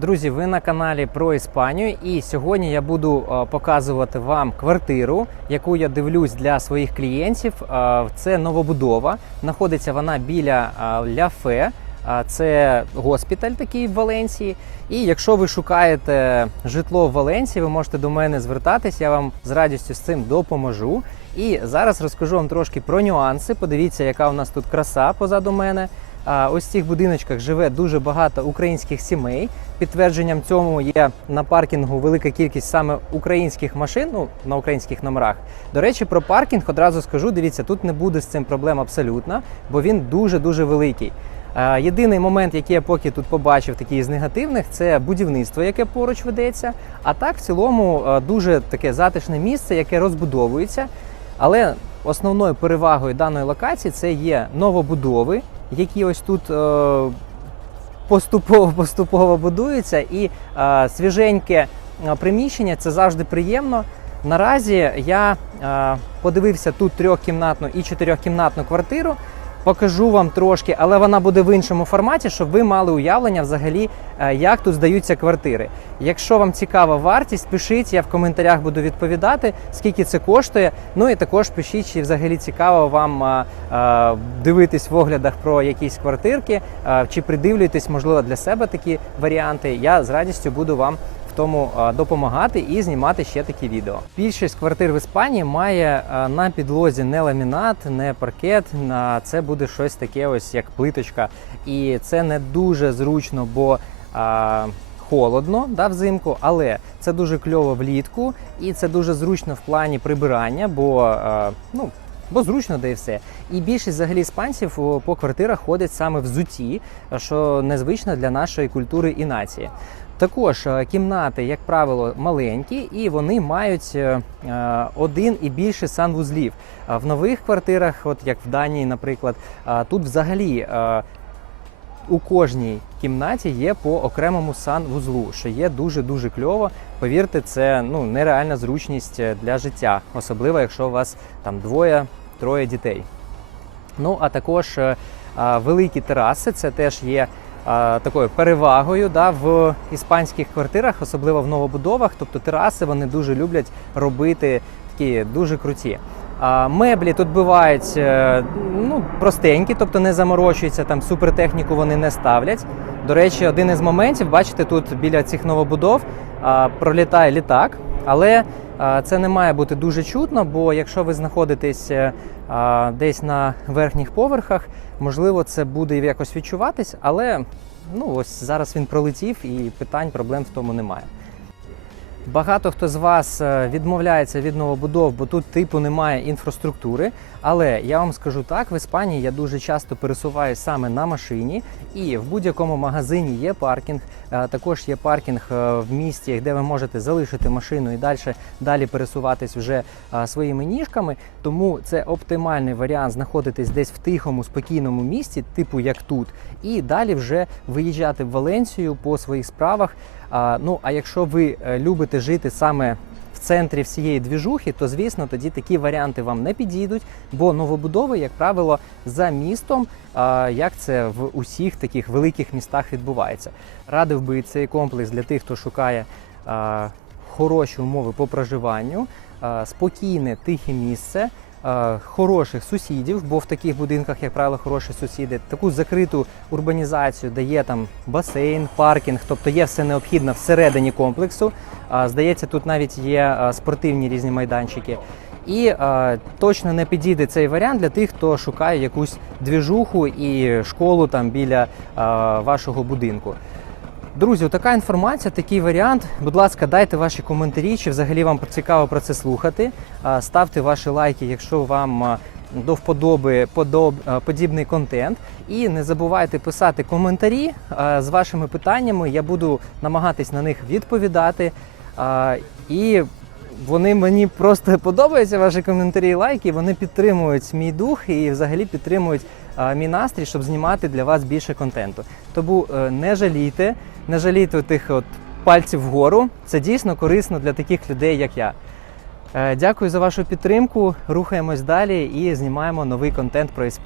Друзі, ви на каналі про Іспанію, і сьогодні я буду е, показувати вам квартиру, яку я дивлюсь для своїх клієнтів. Е, Це новобудова. Знаходиться вона біля е, Ляфе. Це госпіталь такий в Валенції. І якщо ви шукаєте житло в Валенції, ви можете до мене звертатись. Я вам з радістю з цим допоможу. І зараз розкажу вам трошки про нюанси. Подивіться, яка у нас тут краса позаду мене. Ось в цих будиночках живе дуже багато українських сімей. Підтвердженням цьому є на паркінгу велика кількість саме українських машин ну, на українських номерах. До речі, про паркінг одразу скажу: дивіться, тут не буде з цим проблем абсолютно, бо він дуже дуже великий. Єдиний момент, який я поки тут побачив, такий з негативних, це будівництво, яке поруч ведеться. А так, в цілому, дуже таке затишне місце, яке розбудовується. Але основною перевагою даної локації це є новобудови, які ось тут е, поступово поступово будуються, і е, свіженьке е, приміщення це завжди приємно. Наразі я е, подивився тут трьохкімнатну і чотирьохкімнатну квартиру. Покажу вам трошки, але вона буде в іншому форматі, щоб ви мали уявлення взагалі, е, як тут здаються квартири. Якщо вам цікава вартість, пишіть, я в коментарях буду відповідати, скільки це коштує. Ну і також пишіть, чи взагалі цікаво вам е, е, дивитись в оглядах про якісь квартирки, чи придивлюєтесь, можливо, для себе такі варіанти. Я з радістю буду вам тому е, допомагати і знімати ще такі відео. Більшість квартир в Іспанії має е, на підлозі не ламінат, не паркет. На це буде щось таке, ось як плиточка, і це не дуже зручно, бо холодно да, взимку, але це дуже кльово влітку, і це дуже зручно в плані прибирання, бо а, ну. Бо зручно, де і все. І більшість взагалі іспанців по квартирах ходять саме взуті, що незвично для нашої культури і нації. Також е, кімнати, як правило, маленькі, і вони мають е, е, один і більше санвузлів. В нових квартирах, от як в Данії, наприклад, тут взагалі у кожній кімнаті є по окремому санвузлу, що є дуже дуже кльово. Повірте, це ну нереальна зручність для життя, особливо якщо у вас там двоє-троє дітей. Ну а також великі тераси, це теж є такою перевагою да, в іспанських квартирах, особливо в новобудовах. Тобто тераси вони дуже люблять робити такі дуже круті. Меблі тут бувають е, ну, простенькі, тобто не заморочуються, там супертехніку вони не ставлять. До речі, один із моментів, бачите, тут біля цих новобудов пролітає літак, але це не має бути дуже чутно, бо якщо ви знаходитесь е, десь на верхніх поверхах, можливо, це буде якось відчуватись, але ну ось зараз він пролетів і питань, проблем в тому немає. Багато хто з вас е, відмовляється від новобудов, бо тут типу немає інфраструктури. Але я вам скажу так: в Іспанії я дуже часто пересуваюся саме на машині, і в будь-якому магазині є паркінг. Е, Також є паркінг е, в місті, де ви можете залишити машину і далі, далі пересуватись вже своїми ніжками. Тому це оптимальний варіант знаходитись десь в тихому, спокійному місці, типу як тут, і далі вже виїжджати в Валенцію по своїх справах. Ну а якщо ви е, любите жити саме в центрі всієї двіжухи, то звісно тоді такі варіанти вам не підійдуть, бо новобудови, як правило, за містом, як це в усіх таких великих містах відбувається. Радив би цей комплекс для тих, хто шукає хороші умови по проживанню, спокійне, тихе місце. Е, Хороших сусідів, бо в таких будинках, як правило, хороші сусіди, таку закриту урбанізацію, де є там басейн, паркінг, тобто є все необхідне всередині комплексу. Здається, тут навіть є спортивні різні майданчики. І е, точно не підійде цей варіант для тих, хто шукає якусь двіжуху і школу там біля е, вашого будинку. Друзі, така інформація, такий варіант. Будь ласка, дайте ваші коментарі, чи взагалі вам цікаво про це слухати. Ставте ваші лайки, якщо вам до вподоби подоб, подібний контент. І не забувайте писати коментарі з вашими питаннями. Я буду намагатись на них відповідати. І вони мені просто подобаються ваші коментарі і лайки. Вони підтримують мій дух і взагалі підтримують мій настрій, щоб знімати для вас більше контенту. Тому е, не жалійте, не жалійте тих от пальців вгору. Це дійсно корисно для таких людей, як я. Е, Дякую за вашу підтримку. Рухаємось далі і знімаємо новий контент про Іспанію.